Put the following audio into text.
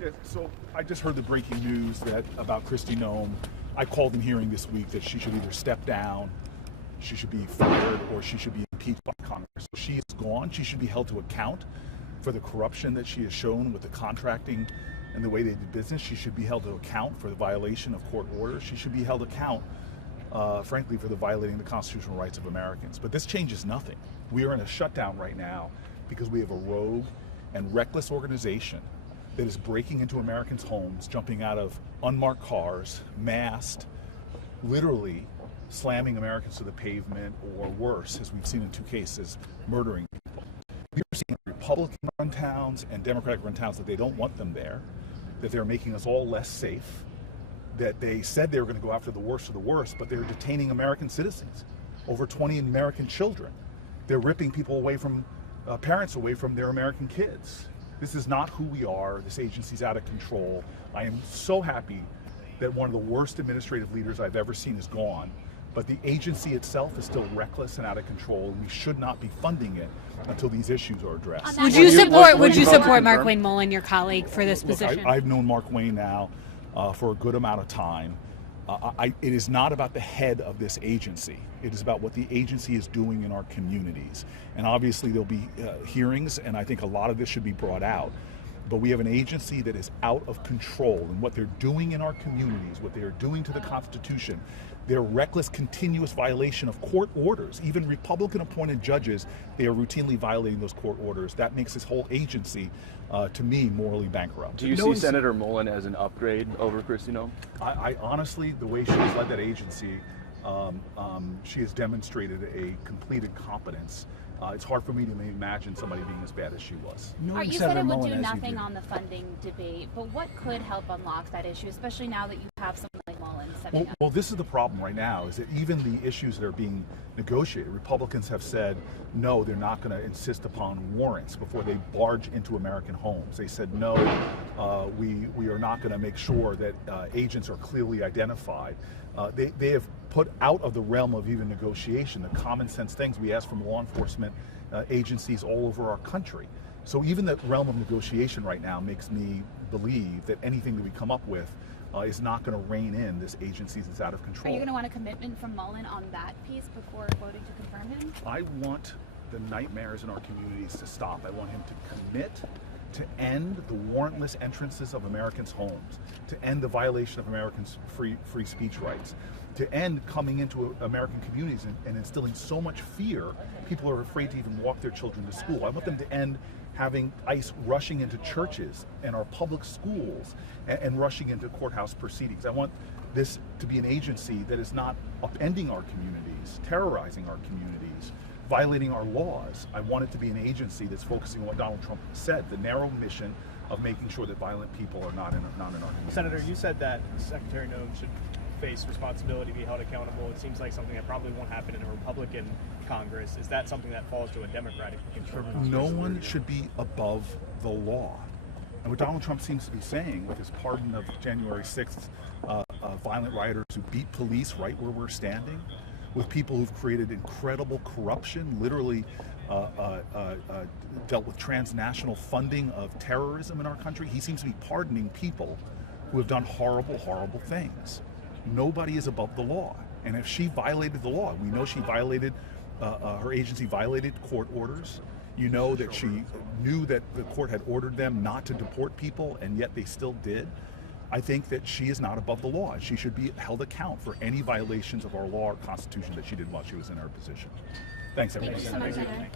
Yeah, so I just heard the breaking news that about Kristi Noem. I called in hearing this week that she should either step down, she should be fired, or she should be impeached by Congress. So she is gone. She should be held to account for the corruption that she has shown with the contracting and the way they do business. She should be held to account for the violation of court orders. She should be held account, frankly, for the violating the constitutional rights of Americans. But this changes nothing. We are in a shutdown right now because we have a rogue and reckless organization that is breaking into Americans' homes, jumping out of unmarked cars, masked, literally slamming Americans to the pavement, or worse, as we've seen in 2 cases, murdering people. We are seeing Republican-run towns and Democratic-run towns that they don't want them there, that they're making us all less safe, that they said they were going to go after the worst of the worst, but they're detaining American citizens, over 20 American children. They're ripping people away from, parents away from their American kids. This is not who we are. This agency's out of control. I am so happy that one of the worst administrative leaders I've ever seen is gone, but the agency itself is still reckless and out of control, and we should not be funding it until these issues are addressed. Would you support Mark Wayne Mullen, your colleague, for this position? I've known Mark Wayne now for a good amount of time. It is not about the head of this agency. It is about what the agency is doing in our communities. And obviously there'll be hearings, and I think a lot of this should be brought out. But we have an agency that is out of control, and what they're doing in our communities, what they are doing to the Constitution, their reckless, continuous violation of court orders, even Republican-appointed judges, they are routinely violating those court orders. That makes this whole agency, to me, morally bankrupt. Do you see Senator Mullen as an upgrade over Kristi Noem? I honestly, the way she has led that agency, she has demonstrated a complete incompetence. It's hard for me to imagine somebody being as bad as she was. You said it would do nothing on the funding debate, but what could help unlock that issue, especially now that you have someone like Mullen stepping up? Well, this is the problem right now, is that even the issues that are being negotiated, Republicans have said, no, they're not going to insist upon warrants before they barge into American homes. They said, no, we are not going to make sure that agents are clearly identified. They have put out of the realm of even negotiation the common sense things we ask from law enforcement agencies all over our country. So even the realm of negotiation right now makes me believe that anything that we come up with is not going to rein in this agency that's out of control. Are you going to want a commitment from Mullen on that piece before voting to confirm him? I want the nightmares in our communities to stop. I want him to commit to end the warrantless entrances of Americans' homes, to end the violation of Americans' free speech rights, to end coming into American communities and instilling so much fear, people are afraid to even walk their children to school. I want them to end having ICE rushing into churches and our public schools and rushing into courthouse proceedings. I want this to be an agency that is not upending our communities, terrorizing our communities, violating our laws. I want it to be an agency that's focusing on what Donald Trump said, the narrow mission of making sure that violent people are not in our communities. Senator, you said that Secretary Noem should face responsibility, be held accountable. It seems like something that probably won't happen in a Republican Congress. Is that something that falls to a Democratic control? No one should be above the law. And what Donald Trump seems to be saying with his pardon of January 6th violent rioters who beat police right where we're standing, with people who've created incredible corruption, literally dealt with transnational funding of terrorism in our country. He seems to be pardoning people who have done horrible, horrible things. Nobody is above the law. And if she violated the law, we know she violated, her agency violated court orders. You know that she knew that the court had ordered them not to deport people, and yet they still did. I think that she is not above the law. She should be held account for any violations of our law or Constitution that she did while she was in her position. Thanks, everybody. Thank you so much, Senator.